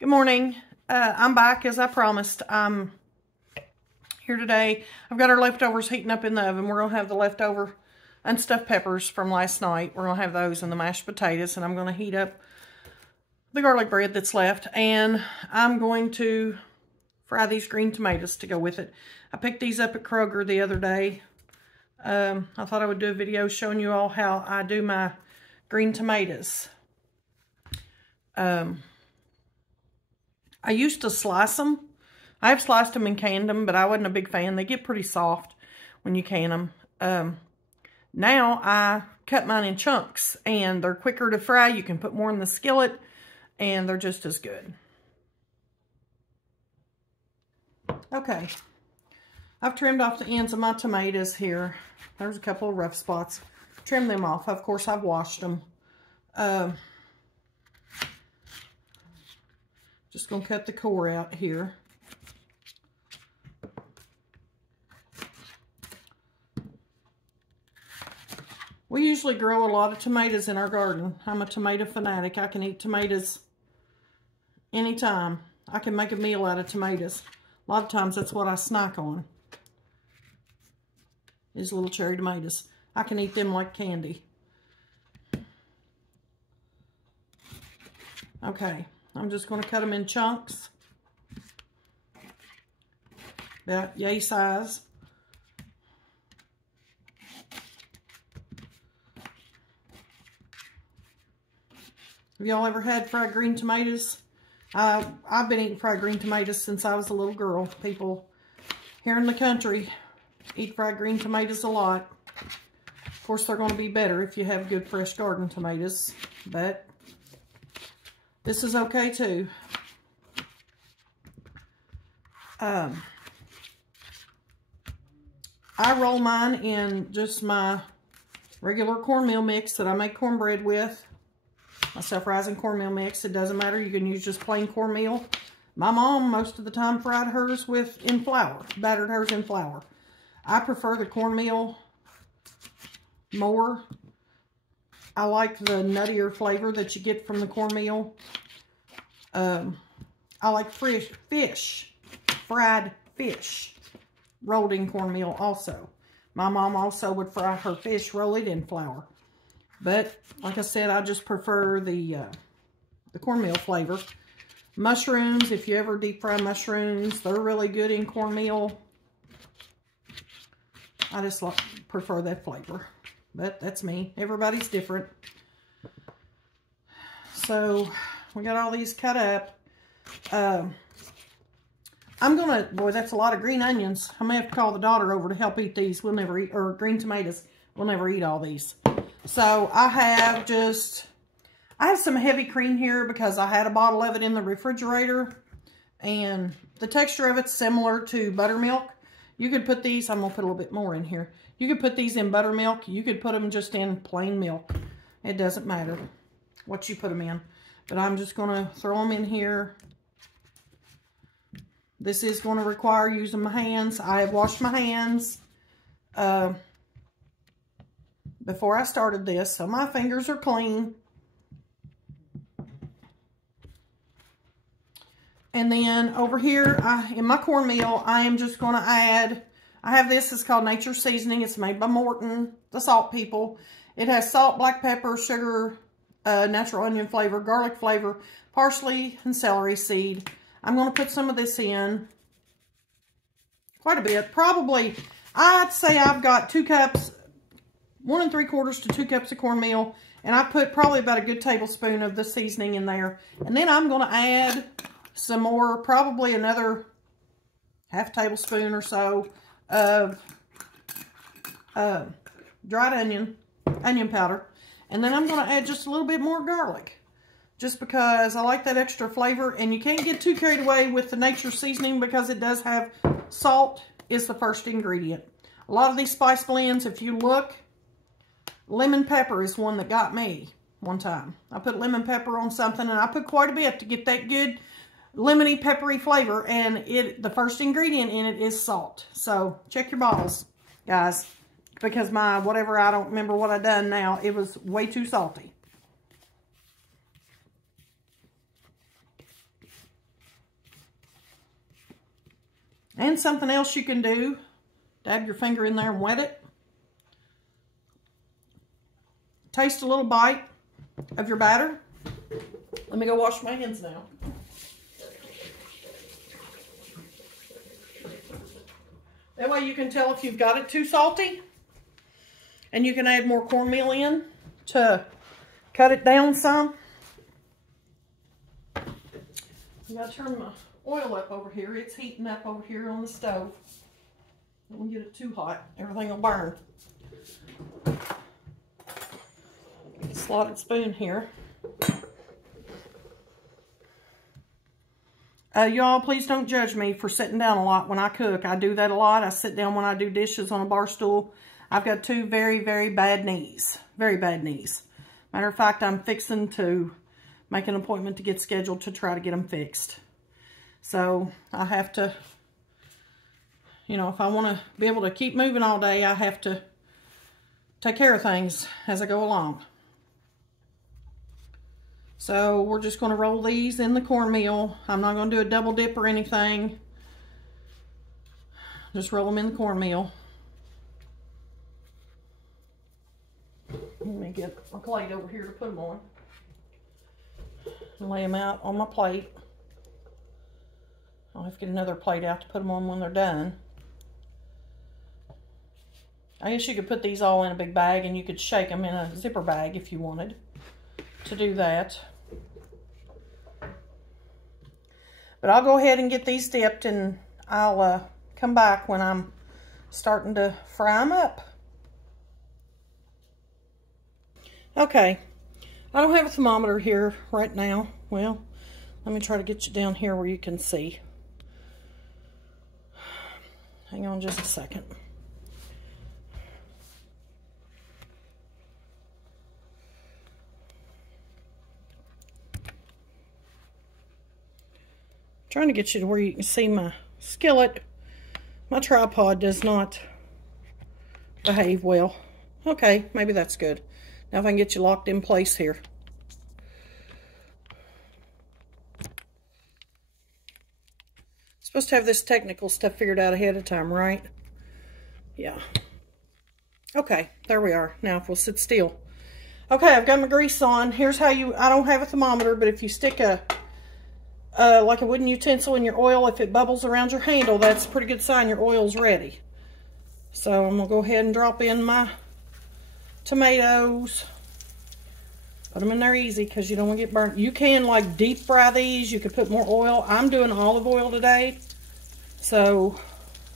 Good morning. I'm back as I promised. I'm here today. I've got our leftovers heating up in the oven. We're going to have the leftover unstuffed peppers from last night. We're going to have those and the mashed potatoes, and I'm going to heat up the garlic bread that's left, and I'm going to fry these green tomatoes to go with it. I picked these up at Kroger the other day. I thought I would do a video showing you all how I do my green tomatoes. I used to slice them. I've sliced them and canned them, but I wasn't a big fan. They get pretty soft when you can them. Now I cut mine in chunks, and they're quicker to fry. You can put more in the skillet, and they're just as good. Okay, I've trimmed off the ends of my tomatoes here. There's a couple of rough spots. Trim them off. Of course, I've washed them. Just going to cut the core out here. We usually grow a lot of tomatoes in our garden. I'm a tomato fanatic. I can eat tomatoes anytime. I can make a meal out of tomatoes. A lot of times that's what I snack on. These little cherry tomatoes. I can eat them like candy. Okay. I'm just going to cut them in chunks, about yay size. Have y'all ever had fried green tomatoes? I've been eating fried green tomatoes since I was a little girl. People here in the country eat fried green tomatoes a lot. Of course, they're going to be better if you have good fresh garden tomatoes, but this is okay too. I roll mine in just my regular cornmeal mix that I make cornbread with. My self-rising cornmeal mix. It doesn't matter. You can use just plain cornmeal. My mom most of the time fried hers in flour. Battered hers in flour. I prefer the cornmeal more. I like the nuttier flavor that you get from the cornmeal. I like fried fish, rolled in cornmeal also. My mom also would fry her fish, roll it in flour. But, like I said, I just prefer the cornmeal flavor. Mushrooms, if you ever deep fry mushrooms, they're really good in cornmeal. I just prefer that flavor. But that's me. Everybody's different. So, we got all these cut up. I'm going to, boy, that's a lot of green onions. I may have to call the daughter over to help eat these. We'll never eat, or green tomatoes. We'll never eat all these. So, I have some heavy cream here because I had a bottle of it in the refrigerator. And the texture of it's similar to buttermilk. You could put these, I'm going to put a little bit more in here. You could put these in buttermilk. You could put them just in plain milk. It doesn't matter what you put them in. But I'm just going to throw them in here. This is going to require using my hands. I have washed my hands before I started this, so my fingers are clean. And then over here, in my cornmeal, I am just going to add, I have this, it's called Nature's Seasoning. It's made by Morton, the salt people. It has salt, black pepper, sugar, natural onion flavor, garlic flavor, parsley, and celery seed. I'm going to put some of this in. Quite a bit. Probably, I'd say I've got 2 cups, 1 3/4 to 2 cups of cornmeal. And I put probably about a good tablespoon of the seasoning in there. And then I'm going to add some more, probably another half tablespoon or so of dried onion powder. And then I'm going to add just a little bit more garlic. Just because I like that extra flavor. And you can't get too carried away with the Nature Seasoning because it does have salt is the first ingredient. A lot of these spice blends, if you look, lemon pepper is one that got me one time. I put lemon pepper on something, and I put quite a bit to get that good lemony, peppery flavor. And the first ingredient in it is salt. So check your bottles, guys. Because my whatever, I don't remember what I done now, it was way too salty. And something else you can do, dab your finger in there and wet it. Taste a little bite of your batter. Let me go wash my hands now. That way you can tell if you've got it too salty. And you can add more cornmeal in to cut it down some. I gotta turn my oil up over here. It's heating up over here on the stove. Don't get it too hot. Everything will burn. Slotted spoon here. Y'all, please don't judge me for sitting down a lot when I cook. I do that a lot. I sit down when I do dishes on a bar stool. I've got two very, very bad knees. Very bad knees. Matter of fact, I'm fixing to make an appointment to get scheduled to try to get them fixed. So, I have to, you know, if I want to be able to keep moving all day, I have to take care of things as I go along. So we're just going to roll these in the cornmeal. I'm not going to do a double dip or anything. Just roll them in the cornmeal. Let me get a plate over here to put them on. And lay them out on my plate. I'll have to get another plate out to put them on when they're done. I guess you could put these all in a big bag and you could shake them in a zipper bag if you wanted to do that. But I'll go ahead and get these dipped and I'll come back when I'm starting to fry them up. Okay, I don't have a thermometer here right now. Well, let me try to get you down here where you can see. Hang on just a second. Trying to get you to where you can see my skillet. My tripod does not behave well. Okay, maybe that's good. Now if I can get you locked in place here. Supposed to have this technical stuff figured out ahead of time, right? Yeah. Okay, there we are. Now if we'll sit still. Okay, I've got my grease on. Here's how you, I don't have a thermometer, but if you stick a like a wooden utensil in your oil, if it bubbles around your handle, that's a pretty good sign your oil's ready. So I'm gonna go ahead and drop in my tomatoes. Put them in there easy because you don't want to get burnt. You can like deep fry these. You could put more oil. I'm doing olive oil today, so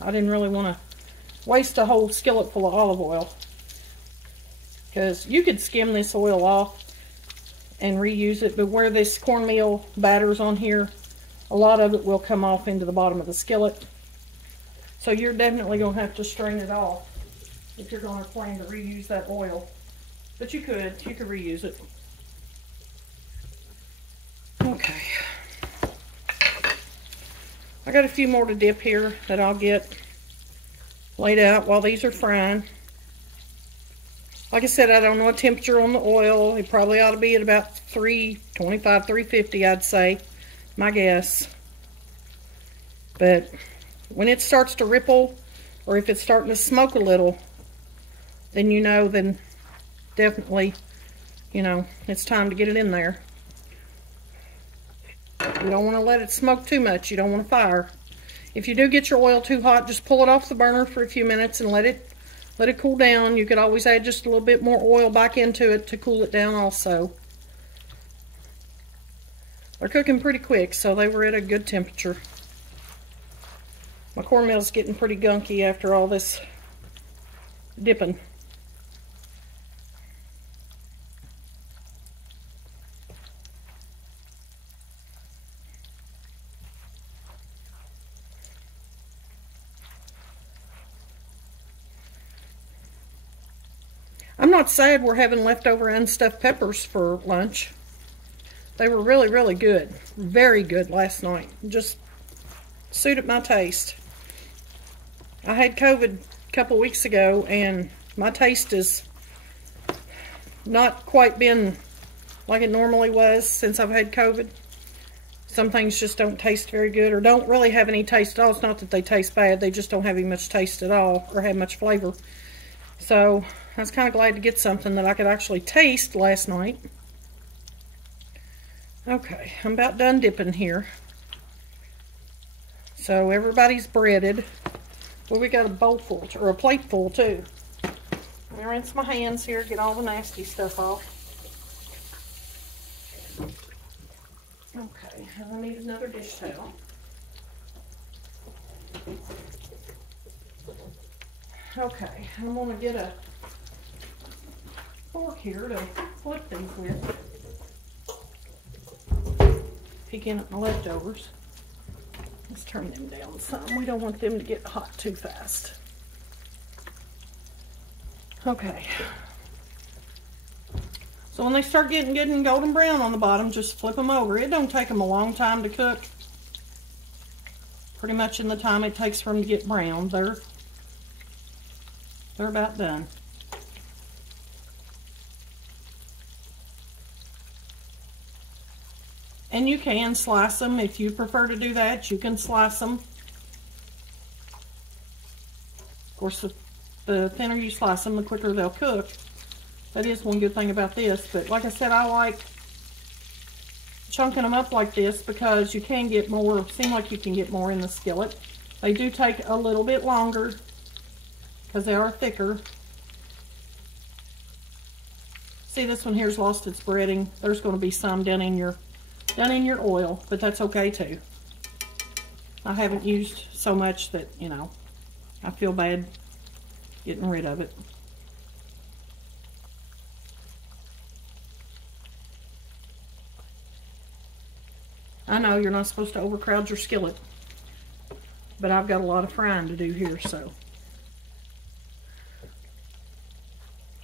I didn't really want to waste a whole skillet full of olive oil, because you could skim this oil off and reuse it, but where this cornmeal batter's on here, a lot of it will come off into the bottom of the skillet. So you're definitely going to have to strain it off if you're going to plan to reuse that oil. But you could reuse it. Okay. I got a few more to dip here that I'll get laid out while these are frying. Like I said, I don't know a temperature on the oil. It probably ought to be at about 325, 350, I'd say. My guess. But when it starts to ripple, or if it's starting to smoke a little, then you know, then definitely, you know, it's time to get it in there. You don't want to let it smoke too much. You don't want to fire. If you do get your oil too hot, just pull it off the burner for a few minutes and let it cool down. You could always add just a little bit more oil back into it to cool it down also. They're cooking pretty quick, so they were at a good temperature. My cornmeal's getting pretty gunky after all this dipping. I'm not sad we're having leftover unstuffed peppers for lunch. They were really, really good. Very good last night. Just suited my taste. I had COVID a couple weeks ago, and my taste has not quite been like it normally was since I've had COVID. Some things just don't taste very good or don't really have any taste at all. It's not that they taste bad. They just don't have any much taste at all or have much flavor. So I was kind of glad to get something that I could actually taste last night. Okay, I'm about done dipping here. So everybody's breaded. Well, we got a bowl full, or a plate full too. Let me rinse my hands here, get all the nasty stuff off. Okay, I need another dish towel. Okay, I'm going to get a fork here to flip these with. Peeking at my leftovers. Let's turn them down some. We don't want them to get hot too fast. Okay. So when they start getting good and golden brown on the bottom, just flip them over. It don't take them a long time to cook. Pretty much in the time it takes for them to get brown, they're about done. And you can slice them if you prefer to do that. You can slice them. Of course, the thinner you slice them, the quicker they'll cook. That is one good thing about this. But like I said, I like chunking them up like this because you can get more, seem like you can get more in the skillet. They do take a little bit longer because they are thicker. See, this one here's lost its breading. There's going to be some down in your oil, but that's okay too. I haven't used so much that, you know, I feel bad getting rid of it. I know you're not supposed to overcrowd your skillet, but I've got a lot of frying to do here, so.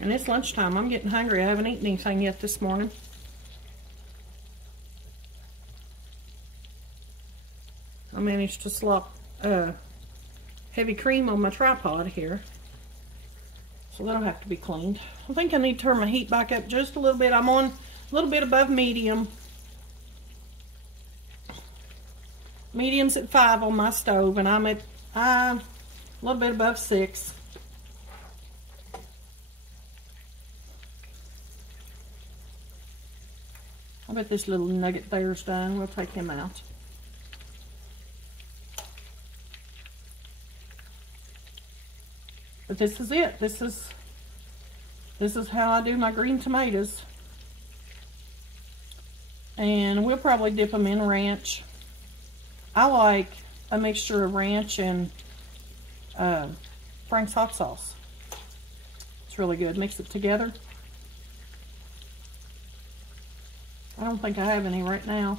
And it's lunchtime. I'm getting hungry. I haven't eaten anything yet this morning. I managed to slop heavy cream on my tripod here, so that'll have to be cleaned. I think I need to turn my heat back up just a little bit. I'm on a little bit above medium. Medium's at 5 on my stove, and I'm at a little bit above 6. I bet this little nugget there's done. We'll take him out. But this is it. This is how I do my green tomatoes. And we'll probably dip them in ranch. I like a mixture of ranch and Frank's hot sauce. It's really good. Mix it together. I don't think I have any right now.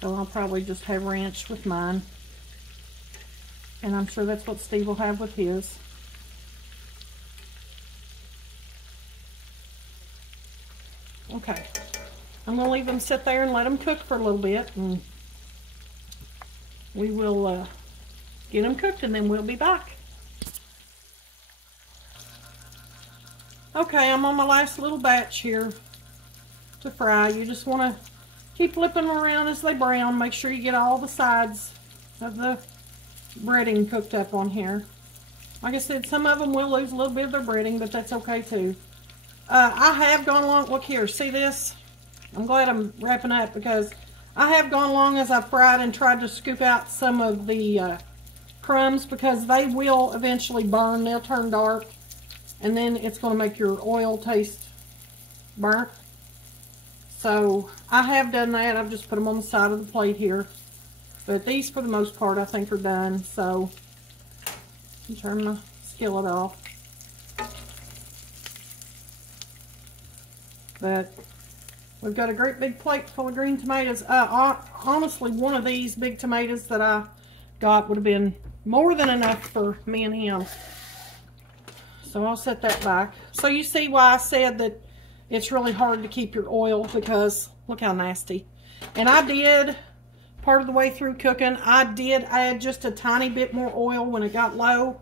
So I'll probably just have ranch with mine. And I'm sure that's what Steve will have with his. Okay. I'm going to leave them sit there and let them cook for a little bit. And we will get them cooked and then we'll be back. Okay, I'm on my last little batch here to fry. You just want to keep flipping them around as they brown. Make sure you get all the sides of the breading cooked up on here. Like I said, some of them will lose a little bit of their breading, but that's okay too. I have gone along, look here, see this? I'm glad I'm wrapping up because I have gone along as I've fried and tried to scoop out some of the crumbs because they will eventually burn. They'll turn dark and then it's going to make your oil taste burnt. So I have done that. I've just put them on the side of the plate here. But these, for the most part, I think are done. So, turn my skillet off. But we've got a great big plate full of green tomatoes. Honestly, one of these big tomatoes that I got would have been more than enough for me and him. So I'll set that back. So you see why I said that it's really hard to keep your oil, because look how nasty. And I did, part of the way through cooking, I did add just a tiny bit more oil when it got low.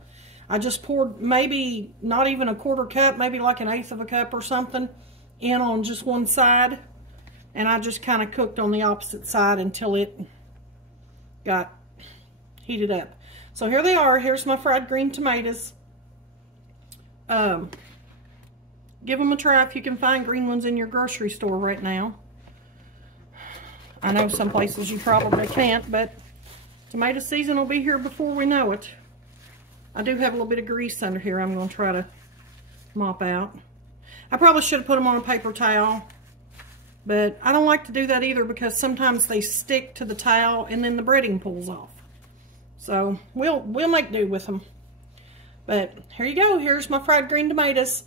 I just poured maybe not even a 1/4 cup, maybe like 1/8 of a cup or something in on just one side. And I just kind of cooked on the opposite side until it got heated up. So here they are. Here's my fried green tomatoes. Give them a try if you can find green ones in your grocery store right now. I know some places you probably can't, but tomato season will be here before we know it. I do have a little bit of grease under here I'm going to try to mop out. I probably should have put them on a paper towel, but I don't like to do that either because sometimes they stick to the towel and then the breading pulls off. So we'll make do with them. But here you go. Here's my fried green tomatoes.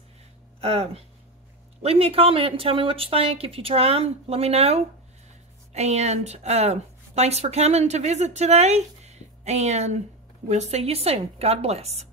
Leave me a comment and tell me what you think. If you try them, let me know. And thanks for coming to visit today. And we'll see you soon. God bless.